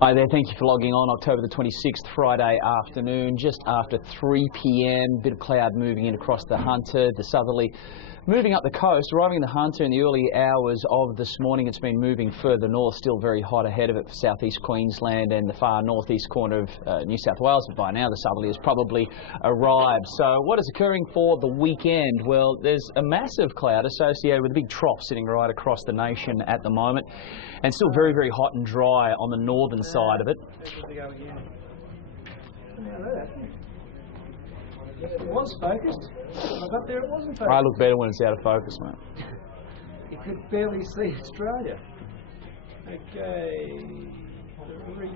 Hi there, thank you for logging on. October the 26th, Friday afternoon, just after 3 p.m. Bit of cloud moving in across the Hunter, the southerly moving up the coast, arriving in the Hunter in the early hours of this morning. It's been moving further north, still very hot ahead of it for southeast Queensland and the far northeast corner of New South Wales. But by now the southerly has probably arrived. So what is occurring for the weekend? Well, there's a massive cloud associated with a big trough sitting right across the nation at the moment, and still very, very hot and dry on the northern side of it. It was focused. I got there, it wasn't focused. I look better when it's out of focus, mate. You could barely see Australia. Okay. 3,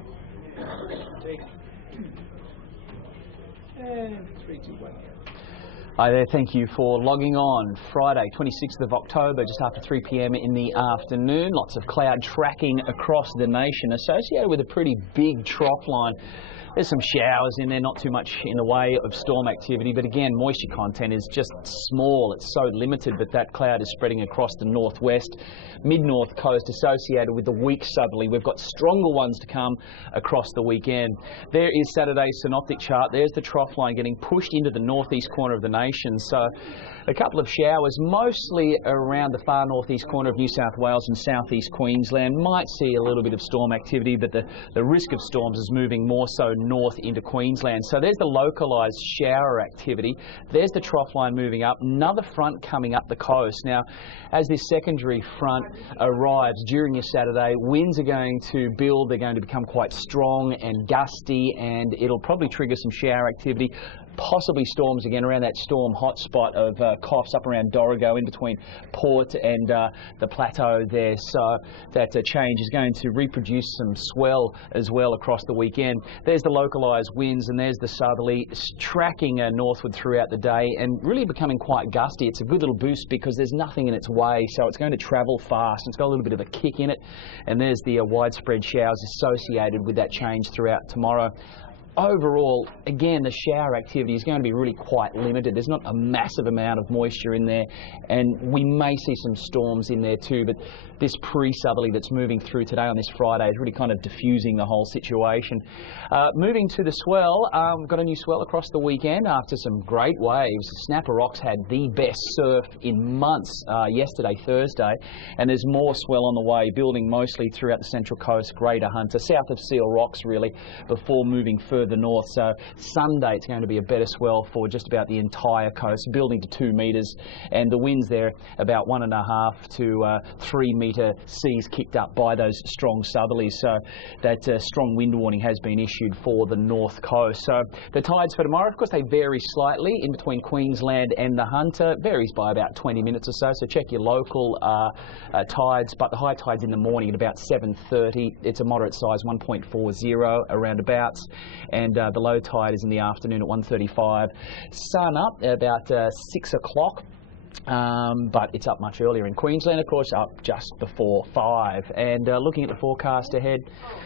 2, 1. Hi there, thank you for logging on. Friday, 26th of October, just after 3 p.m. in the afternoon. Lots of cloud tracking across the nation associated with a pretty big trough line. There's some showers in there, not too much in the way of storm activity, but again, moisture content is just small. It's so limited, but that cloud is spreading across the northwest, mid-north coast associated with the weak southerly. We've got stronger ones to come across the weekend. There is Saturday's synoptic chart. There's the trough line getting pushed into the northeast corner of the nation. So a couple of showers, mostly around the far northeast corner of New South Wales and southeast Queensland. Might see a little bit of storm activity, but the risk of storms is moving more so north into Queensland. So there's the localised shower activity. There's the trough line moving up. Another front coming up the coast. Now, as this secondary front arrives during your Saturday, winds are going to build. They're going to become quite strong and gusty, and it'll probably trigger some shower activity. Possibly storms again around that storm hotspot of Coffs up around Dorrigo in between Port and the plateau there. So that change is going to reproduce some swell as well across the weekend. There's the localised winds, and there's the southerly tracking northward throughout the day and really becoming quite gusty. It's a good little boost because there's nothing in its way, so it's going to travel fast. It's got a little bit of a kick in it, and there's the widespread showers associated with that change throughout tomorrow. Overall, again, the shower activity is going to be really quite limited. There's not a massive amount of moisture in there, and we may see some storms in there too, but this pre-southerly that's moving through today on this Friday is really kind of diffusing the whole situation. Moving to the swell, we've got a new swell across the weekend after some great waves. Snapper Rocks had the best surf in months yesterday, Thursday, and there's more swell on the way, building mostly throughout the Central Coast, Greater Hunter, south of Seal Rocks really, before moving further north. So Sunday it's going to be a better swell for just about the entire coast, building to 2 metres, and the winds there about 1.5 to 3 metre seas kicked up by those strong southerlies. So that strong wind warning has been issued for the north coast. So the tides for tomorrow, of course, they vary slightly in between Queensland and the Hunter. Varies by about 20 minutes or so. So check your local tides, but the high tide's in the morning at about 7:30. It's a moderate size 1.40 around abouts, and the low tide is in the afternoon at 1:35. Sun up at about 6 o'clock. But it's up much earlier in Queensland, of course, up just before 5. And looking at the forecast ahead,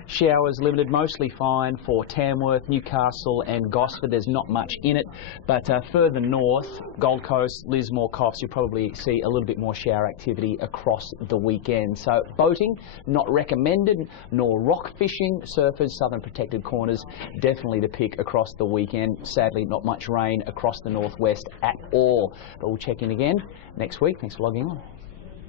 showers limited, mostly fine for Tamworth, Newcastle and Gosford. There's not much in it, but further north, Gold Coast, Lismore, Coffs, you'll probably see a little bit more shower activity across the weekend. So boating, not recommended, nor rock fishing. Surfers, southern protected corners, definitely the pick across the weekend. Sadly, not much rain across the northwest at all, but we'll check in again next week. Thanks for logging on.